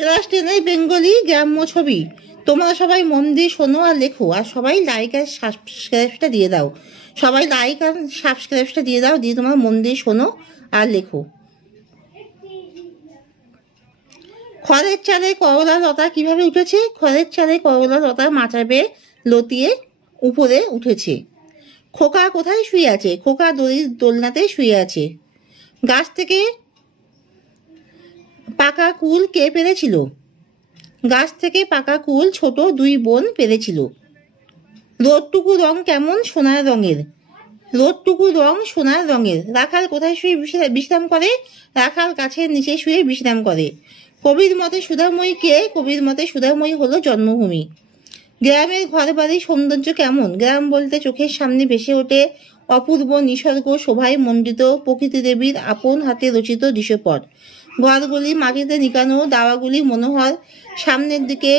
Class 10 Bengali গ্রাম্য ছবি। তোমরা সবাই মন দিয়ে শোনো আর লেখো, আর সবাই লাইক আর সাবস্ক্রাইবটা দিয়ে দাও। সবাই লাইক আর সাবস্ক্রাইবটা দিয়ে দাও, দিয়ে তোমরা মন দিয়ে শোনো আর লেখো। খড়ের চালে করলা লতা কিভাবে উঠেছে? খড়ের চালে করলা লতা মাচা বেয়ে লতিয়ে উপরে উঠেছে। খোকা কোথায় শুয়ে আছে? খোকা দড়ির দোলনাতে শুয়ে আছে। গাছ থেকে পাকা কুল কে পেরেছিল? গাছ থেকে পাকা কুল ছোট দুই বোন পেরেছিল। রোদটুকু রং কেমন? সোনার রঙের। রোদটুকু রং সোনার রঙের। রাখাল কোথায় শুয়ে বিশ্রাম করে? রাখাল গাছের নিচে শুয়ে বিশ্রাম করে। কবির মতে সুধাময়ী কে? কবির মতে সুধাময়ী হলো জন্মভূমি। গ্রামের ঘর বাড়ির সৌন্দর্য কেমন? গ্রাম বলতে চোখের সামনে ভেসে ওঠে অপূর্ব নিসর্গ শোভায় মণ্ডিত প্রকৃতি দেবীর আপন হাতে রচিত দৃশ্যপট। ঘরগুলি মাটিতে নিকানো, দাওয়াগুলি মনোহর। সামনের দিকে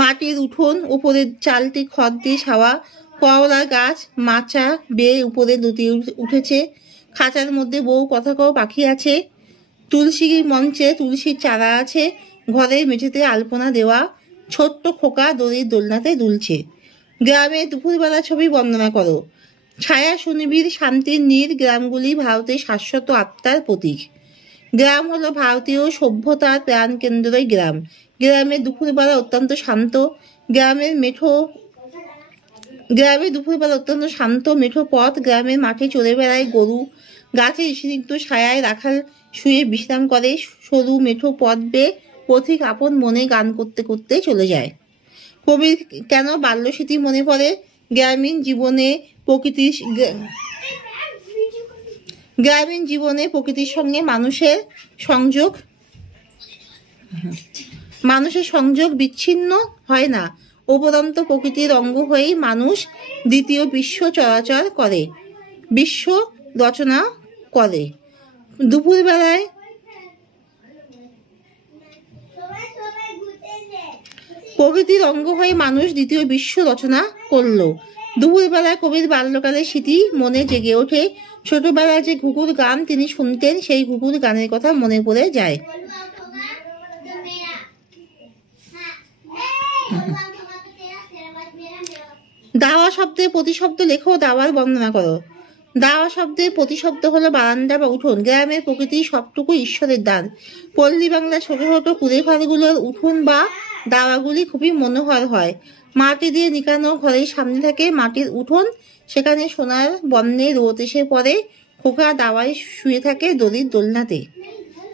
মাটির উঠোন, উপরের চালটি খড় দিয়ে ছাওয়া। কওড়া গাছ মাচা বেয়ে উপরে লুটিয়ে উঠেছে। খাঁচার মধ্যে বউ কথাকও পাখি আছে। তুলসী মঞ্চে তুলসীর চারা আছে। ঘরের মেঝেতে আলপনা দেওয়া। ছোট্ট খোকা দড়ির দোলনাতে দুলছে। গ্রামে দুপুরবেলা ছবি বর্ণনা করো। ছায়া সুনিবিড় শান্তির নীড়। গ্রামগুলি ভারতের শাশ্বত আত্মার প্রতীক। গ্রাম হলো ভারতীয় সভ্যতার প্রাণকেন্দ্রই গ্রাম। গ্রামে দুপুরবেলা অত্যন্ত শান্ত। গ্রামে দুপুরবেলা অত্যন্ত শান্ত মেঠো পথ। গ্রামের মাঠে চলে বেড়ায় গরু। গাছের স্নিগ্ধ ছায়ায় রাখাল শুয়ে বিশ্রাম করে। সরু মেঠো পথ বেয়ে পথিক আপন মনে গান করতে করতে চলে যায়। কবির কেন বাল্যস্মৃতি মনে পড়ে? গ্রামীণ জীবনে প্রকৃতির সঙ্গে মানুষের সংযোগ বিচ্ছিন্ন হয় না। উপরন্ত প্রকৃতির অঙ্গ হয়েই মানুষ দ্বিতীয় বিশ্ব রচনা করে। দুপুরবেলায় প্রকৃতির অঙ্গ হয়ে মানুষ দ্বিতীয় বিশ্ব রচনা করলো। দুপুরবেলায় কবির বাল্যকালের স্মৃতি মনে জেগে ওঠে। ছোটবেলায় যে ঘুঘুর গান তিনি শুনতেন, সেই ঘুঘুর গানের কথা মনে পড়ে যায়। দাওয়া শব্দের প্রতিশব্দ লেখো, দাওয়ার বর্ণনা করো। দাওয়া শব্দের প্রতিশব্দ হলো বারান্দা বা উঠোন। গ্রামের প্রকৃতির সবটুকু ঈশ্বরের দান। পল্লী বাংলা ছোট ছোট কুড়ে ঘরগুলোর উঠোন বা দাওয়াগুলি খুবই মনোহর হয়। মাটি দিয়ে নিকানো ঘরের সামনে থাকে মাটির উঠোন। সেখানে সোনার বর্ণে রোদ এসে পড়ে। খোকা দাওয়ায় শুয়ে থাকে দড়ির দোলনাতে।